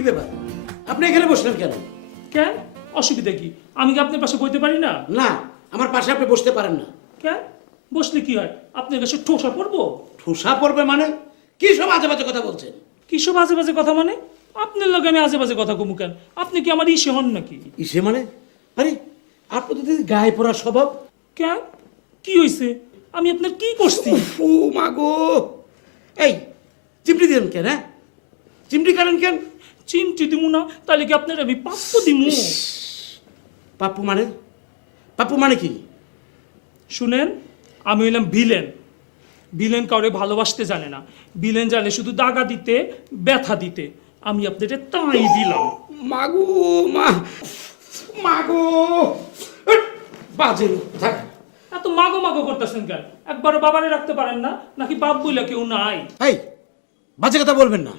কি ব্যাপার আপনি এখানে বসলেন কেন কেন অসুবিধা কি আমি কি আপনার পাশে বইতে পারি না না আমার পাশে আপনি বসতে পারেন না কেন বসলে কি হয় আপনার কাছে ঠোসা পড়ব ঠোসা পড়বে মানে কি সব আজে বাজে কথা বলছেন কিসব আজে বাজে কথা মানে আপনার লগে আমি আজে বাজে কথা কমু কেন আপনি কি আমার ইসে হন নাকি ইসে মানে আরে আপনি তো গায়ে পড়া স্বভাব কেন কি হয়েছে আমি আপনার কি করছি ও মাগো এই চিমটি দিলেন কেন হ্যাঁ চিমটি কাটেন কেন চিমটি দিমু না তাহলে কি আপনার আমি পাপ্পু দিমু? পাপ্পু মানে? পাপ্পু মানে কি? শুনেন আমি হইলাম ভিলেন। ভিলেন কাউরে ভালোবাসতে জানে না। ভিলেন জানে শুধু দাগা দিতে ব্যথা দিতে। আমি আপনাকে তাই দিলাম। মাগো মা মাগো। বাজে থাক। এত মাগো মাগো করতেছেন কেন? একবারও বাবারে রাখতে পারেন না নাকি বাপ বইলা কেউ নাই? এই বাজে কথা বলবেন না।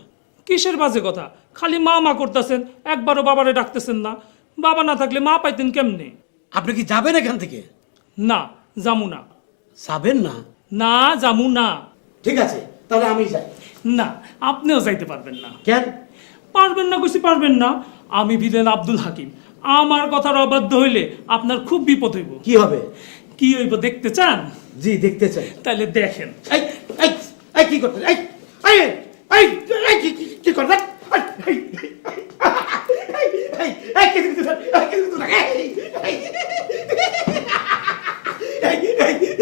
কিসের বাজে কথা? খালি মা মা করতেছেন একবারও বাবারে ডাকতেছেন না। বাবা না থাকলে মা পাইতেন কেমনে? আপনি কি যাবেন এখান থেকে? না যামু না। যাবেন না? না যামু না। ঠিক আছে তাহলে আমি যাই। না আপনিও যাইতে পারবেন না। কেন? পারবেন না কইছি পারবেন না। আমি ভিলেন আব্দুল হাকিম। আমার কথার অবাধ্য হইলে আপনার খুব বিপদ হইব। কি হবে? কি হইব দেখতে চান? জি দেখতে চাই। তাহলে দেখেন। এই এই এই কি করতেন এই এই এই কি কি- কি করতেন এই, এই, এই, এই, এই,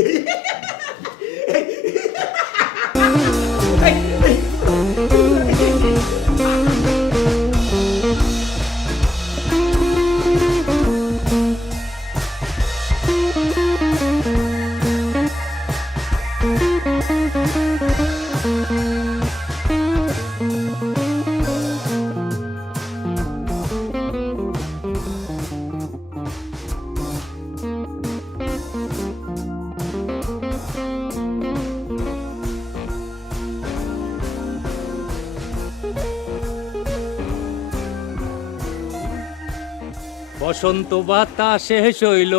বসন্ত বাতাসে শৈল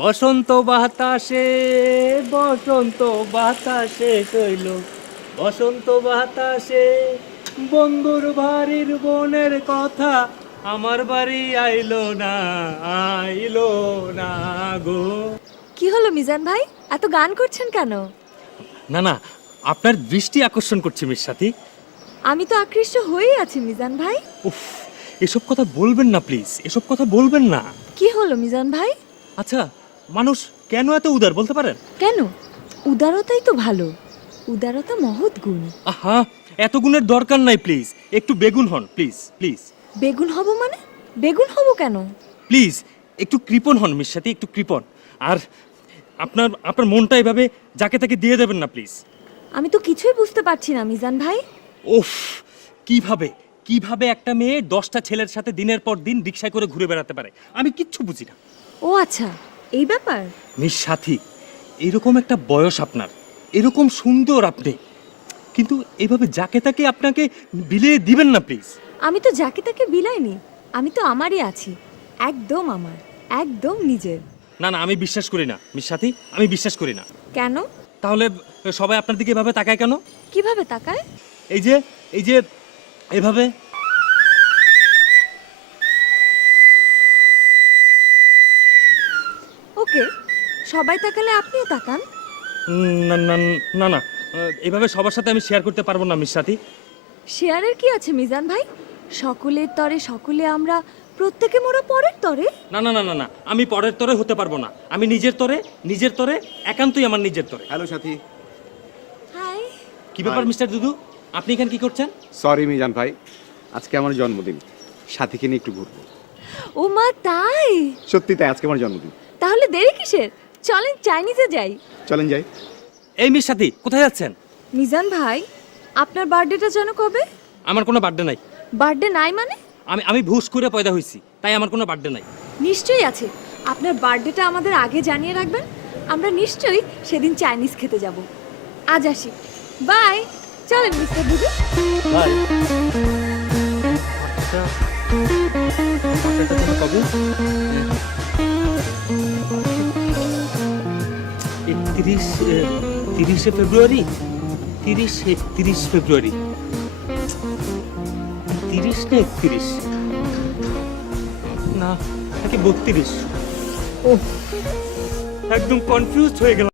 বসন্ত বাতাসে বসন্ত বাতাসে শৈল। বসন্ত বাতাসে বন্ধুর বাড়ির বোনের কথা আমার বাড়ি আইলো না আইলো না গো। কি হলো মিজান ভাই? এত গান করছেন কেন? না না আপনার দৃষ্টি আকর্ষণ করছে মিস সাথী। আমি তো আকৃষ্ট হয়েই আছি মিজান ভাই। উফ এসব কথা বলবেন না প্লিজ এসব কথা বলবেন না। কি হলো মিজান ভাই? আচ্ছা মানুষ কেন এত উদার বলতে পারেন? কেন? উদারতাই তো ভালো। উদারতা মহৎ গুণ। আহা এত গুণের দরকার নাই প্লিজ একটু বেগুন হন প্লিজ প্লিজ বেগুন হব মানে? বেগুন হব কেন? প্লিজ একটু কৃপণ হন মিস সাথী একটু কৃপণ। আর আপনার আপনার মনটা এভাবে যাকে তাকে দিয়ে দেবেন না প্লিজ আমি তো কিছুই বুঝতে পারছি না মিজান ভাই। ওফ কীভাবে? কীভাবে একটা মেয়ে দশটা ছেলের সাথে দিনের পর দিন রিক্সায় করে ঘুরে বেড়াতে পারে? আমি কিচ্ছু বুঝি না। ও আচ্ছা এই ব্যাপার? মিস সাথী এরকম একটা বয়স আপনার এরকম সুন্দর আপনি। কিন্তু এইভাবে যাকে তাকে আপনাকে বিলিয়ে দিবেন না প্লিজ। আমি তো যাকে তাকে বিলাইনি আমি তো আমারই আছি একদম আমার একদম নিজের। না না আমি বিশ্বাস করি না মিস সাথী আমি বিশ্বাস করি না। কেন? তাহলে সবাই আপনার দিকে এভাবে তাকায় কেন? কীভাবে তাকায়? এই যে এই যে এভাবে? ওকে সবাই তাকালে আপনিও তাকান। না না না না এভাবে সবার সাথে আমি শেয়ার করতে পারব না মিস সাথী। শেয়ারের কি আছে মিজান ভাই? সকলের তরে সকলে আমরা প্রত্যেকে মোরা পরের তরে? না না না না না আমি পরের তরে হতে পারব না। আমি নিজের তরে নিজের তরে একান্তই আমার নিজের তরে। হ্যালো সাথী। হাই কি ব্যাপার মিস্টার দুদু? আপনি এখানে কি করছেন? সরি মিজান ভাই। আজকে আমার জন্মদিন। সাথীকে নিয়ে একটু ঘুরবো। ও মা তাই? সত্যি তাই আজকে আমার জন্মদিন। তাহলে দেরি কিসের? চলেন চাইনিজে যাই। চলেন যাই। এই মিস সাথী কোথায় যাচ্ছেন? মিজান ভাই আপনার বার্থডেটা যেন কবে? আমার কোনো বার্থডে নাই। বার্থডে নাই মানে? আমি আমি ভুস করে পয়দা হয়েছি তাই আমার কোনো বার্থডে নাই। নিশ্চয়ই আছে। আপনার বার্থডেটা আমাদের আগে জানিয়ে রাখবেন। আমরা নিশ্চয়ই সেদিন চাইনিজ খেতে যাব। আজ আসি। বাই! চলেন মিস্টার দুদু। বাই কবে। তিরিশ তিরিশে ফেব্রুয়ারি? তিরিশ একত্রিশ ফেব্রুয়ারি। তিরিশ তিরিশ না একত্রিশ? না নাকি বত্রিশ? ও। একদম কনফিউজ হয়ে গেলাম।